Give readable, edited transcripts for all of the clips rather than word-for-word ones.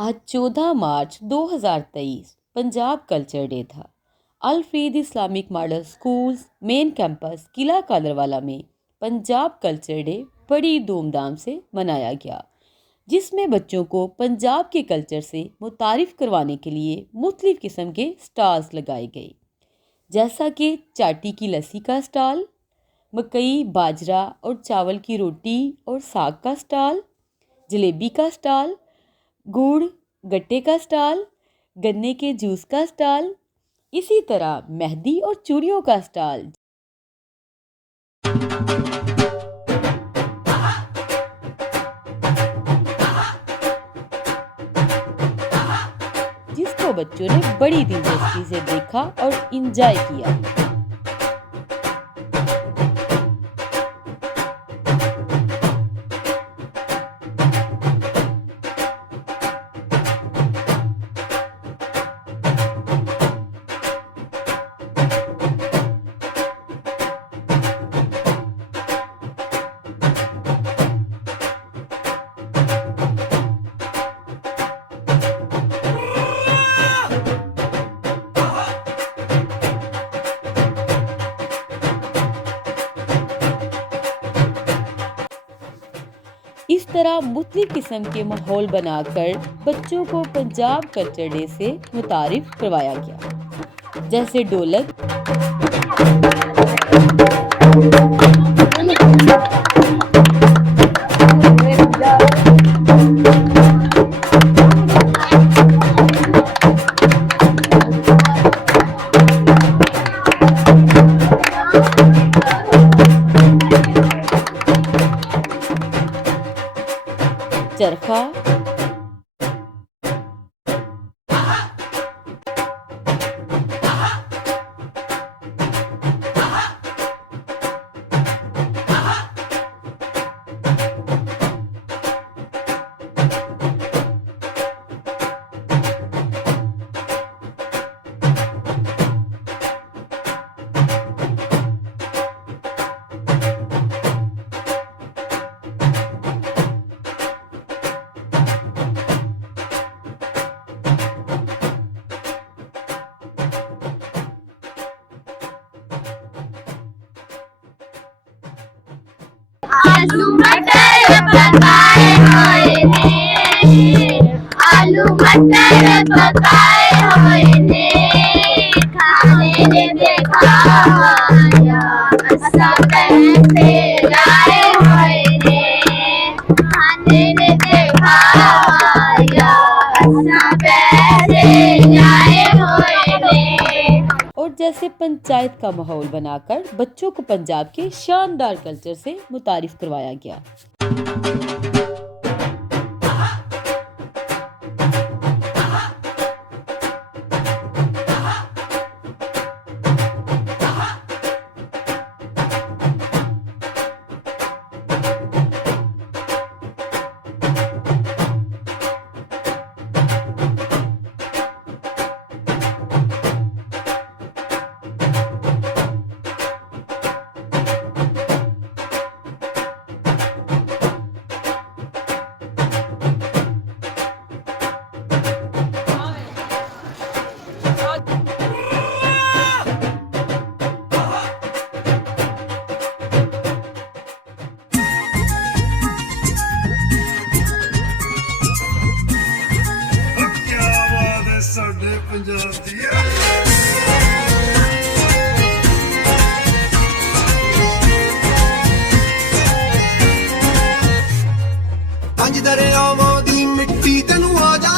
आज 14 मार्च 2023 Punjab culture day था। Al Farid Islamic model schools main campus Qila Kadarwala में पंजाब कल्चर डे बड़ी धूमधाम से मनाया गया, जिसमें बच्चों को पंजाब के कल्चर से मुतारिफ करवाने के लिए मुख्तलिफ किस्म के स्टॉल्स लगाए गए, जैसा कि चाटी की लस्सी का स्टॉल, मकई बाजरा और चावल की रोटी और साग का स्टॉल, जलेबी का स्टॉल, गुड़ गट्टे का स्टॉल, गन्ने के जूस का स्टॉल, इसी तरह मेहंदी और चूड़ियों का स्टॉल, जिसको बच्चों ने बड़ी दिलचस्पी से देखा और इंजॉय किया। इस तरह मुख्तलिफ किस्म के माहौल बनाकर बच्चों को पंजाब कल्चर डे से मुतारिफ करवाया गया, जैसे ढोलक, चरखा, आलू मटर पकाए हुए ने, आलू मटर पकाए हुए ने, खाने ने देखा आया, असा पैसे लाए हुए ने, खाने ने देखा आया, असा पैसे लाए हुए ने। और जैसे पंचायत का माहौल बनाकर बच्चों को पंजाब के शानदार कल्चर से मुतारिफ करवाया गया। ਸਾਡੇ ਪੰਜਾਬ ਦੀ ਪੰਜ ਦਰਿਆਵਾਂ ਦੀ ਮਿੱਟੀ ਤੈਨੂੰ ਆ ਜਾ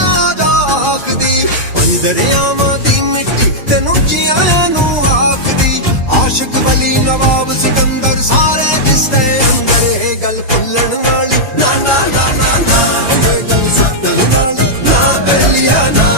ਆਖਦੀ, ਪੰਜ ਦਰਿਆਵਾਂ ਦੀ ਮਿੱਟੀ ਤੈਨੂੰ ਜੀਆਂ ਨੂੰ ਆਖਦੀ, ਆਸ਼ਿਕ ਵਲੀ ਨਵਾਬ ਸਿਕੰਦਰ ਸਾਰੇ ਦਿਸਦੇ ਅੰਦਰ ਇਹ ਗੱਲ ਭੁੱਲਣ ਵਾਲੀ ਨਾ ਨਾ ਨਾ ਨਾ ਨਾ, ਇਹ ਗੱਲ ਸੱਤਰ ਵਾਲੀ ਨਾ ਬੇਲੀਆ ਨਾ,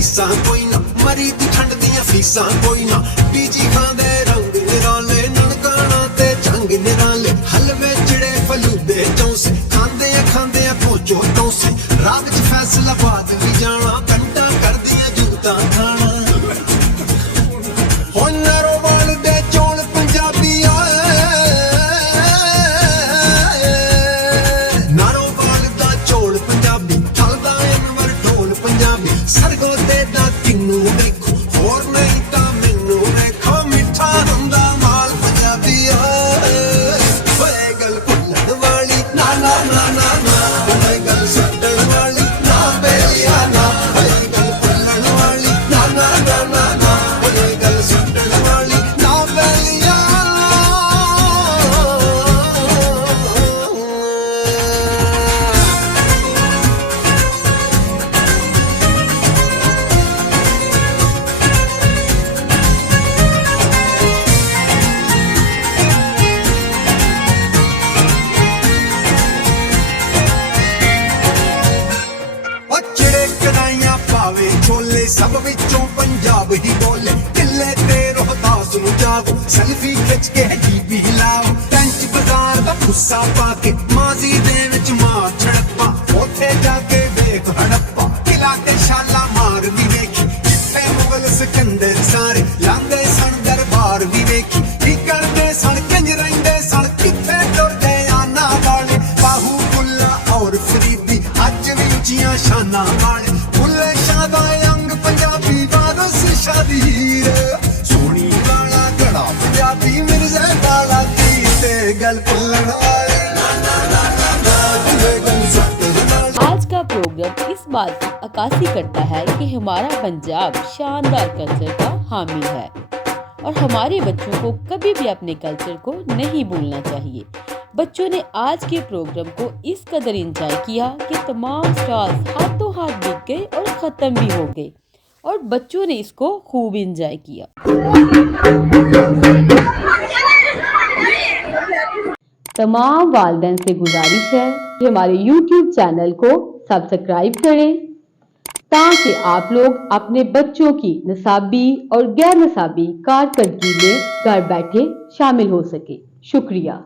ਰੀਸਾਂ ਕੋਈ ਨਾ, ਮਰੀ ਦੀ ਠੰਡ ਦੀਆਂ ਫੀਸਾਂ ਕੋਈ ਨਾ, ਬੀਜੀ ਖਾਂਦੇ ਰੰਗ ਨਿਰਾਲੇ, ਨਨਕਾਣਾ ਤੇ ਜੰਗ ਨਿਰਾਲੇ, ਹਲਵੇ ਚਿੜੇ ਫਲੂਦੇ ਚੌਂਸੇ, ਖਾਂਦੇ ਆ ਪੋਚੋ ਟੌਂਸੇ, ਰਾਹ ਵਿੱਚ ਫੈਸਲਾ ਬਾਦ ਵੀ ਜਾਣਾ, ਕੰਟਾ ਕਰਦੀਆਂ ਜੂਤਾਂ ਖਾਣਾ। ਹੁਣ ਨਰੋਵਾਲ ਦੇ ਚੌਲ ਪੰਜਾਬੀ ਆਏ, ਨਰੋਵਾਲ ਦਾ ਚੌਲ ਪੰਜਾਬੀ, ਥਲਦਾ ਅਨਵਰ ਢੋਲ ਪੰਜਾਬੀ, ਸਰਗੋ ਦੇ ਦਾ ਕਿੰਨੂ ਦੇਖੋ, ਹੋਰ ਨਹੀਂ ਤਾਂ ਮੈਨੂੰ ਦੇਖੋ, ਮਿੱਠਾ ਹੁੰਦਾ ਮਾਲ ਪੰਜਾਬੀ ਆਏ। ਹੋਏ ਗੱਲ ਭੁੱਲਣ ਵਾਲੀ ਨਾ ਨਾ ਨਾ ਨਾ ਨਾ, ਹੋਏ ਗੱਲ ਛੱਡਣ ਵਾਲੀ ਨਾ ਬੇਲੀਆ ਨਾ, ਹੋਏ ਗੱਲ ਭੁੱਲਣ ਵਾਲੀ ਨਾ ਨਾ ਨਾ ਨਾ ਨਾ, ਹੋਏ ਗੱਲ ਛੱਡਣ ਵਾਲੀ ਨਾ ਬੇਲੀਆ। ਉਹ ਚਿੜੇ ਕੜਾਈਆਂ ਪਾਵੇ ਛੋਲੇ, ਸਭ ਵਿੱਚੋਂ ਪੰਜਾਬ ਹੀ ਬੋਲੇ, ਕਿੱਲੇ ਤੇ ਰੋਹਤਾਸ ਨੂੰ ਜਾਓ, ਸੈਲਫੀ ਖਿੱਚ ਕੇ ਡੀਪੀ ਲਾਓ, ਟੈਂਚ ਬਾਜ਼ਾਰ ਦਾ ਗੁੱਸਾ ਪਾ ਕੇ, ਮਾਜ਼ੀ ਦੇ ਵਿੱਚ ਮਾਰ ਛੜਪਾ, ਉੱਥੇ ਜਾ ਕੇ ਵੇਖ ਹੜੱਪਾ, ਕਿਲਾ ਤੇ ਛਾਲਾ ਮਾਰ ਵੀ ਵੇਖੀ, ਜਿੱਥੇ ਮੁਗਲ ਸਿਕੰਦਰ ਸਾਰੇ ਲਾਂਦੇ ਸਨ ਦਰਬਾਰ ਵੀ ਵੇਖੀ, ਕੀ ਕਰਦੇ ਸਨ ਕਿੰਜ ਰਹਿੰਦੇ ਸਨ, ਕਿੱਥੇ ਤੁਰਦੇ ਆਨਾ ਵਾਲੇ, ਬਾਹੂ ਬੁੱਲਾ ਔਰ ਫਰੀਦੀ ਅੱਜ ਵੀ ਉੱਚੀਆਂ ਸ਼ਾਨਾਂ ਵਾਲੇ, ਬੁੱਲੇ ਸ਼ਾਹ ਦਾ ਅੰਗ ਪੰਜਾਬੀ ਵਾਰਸ ਸ਼ਾਦੀਰ, ਸੋਹਣੀ ਵਾਲਾ ਘੜਾ ਪੰਜਾਬੀ ਮਿਰਜ਼ੇ ਵਾਲਾ ਤੀਰ, ਤੇ ਗੱਲ ਭੁੱਲਣ ਵਾਲੇ ਨਾ ਨਾ ਨਾ ਨਾ ਨਾ, ਬੁੱਲੇ ਗੱਲ ਛੱਡਣ ਵਾਲੇ। आज का प्रोग्राम इस बात की अक्कासी करता है कि हमारा पंजाब शानदार कल्चर का हामी है और हमारे बच्चों को कभी भी अपने कल्चर को नहीं भूलना चाहिए। बच्चों ने आज के प्रोग्राम को इस कदर एंजॉय किया कि तमाम स्टार्स हाथों हाथ बिक गए और ख़त्म भी हो गए और बच्चों ने इसको खूब एंजॉय किया। तमाम वालिदैन से गुजारिश है कि हमारे YouTube चैनल को सब्सक्राइब करें ताकि आप लोग अपने बच्चों की निसाबी और गैर निसाबी कारकर्दगी में घर बैठे शामिल हो सके। शुक्रिया।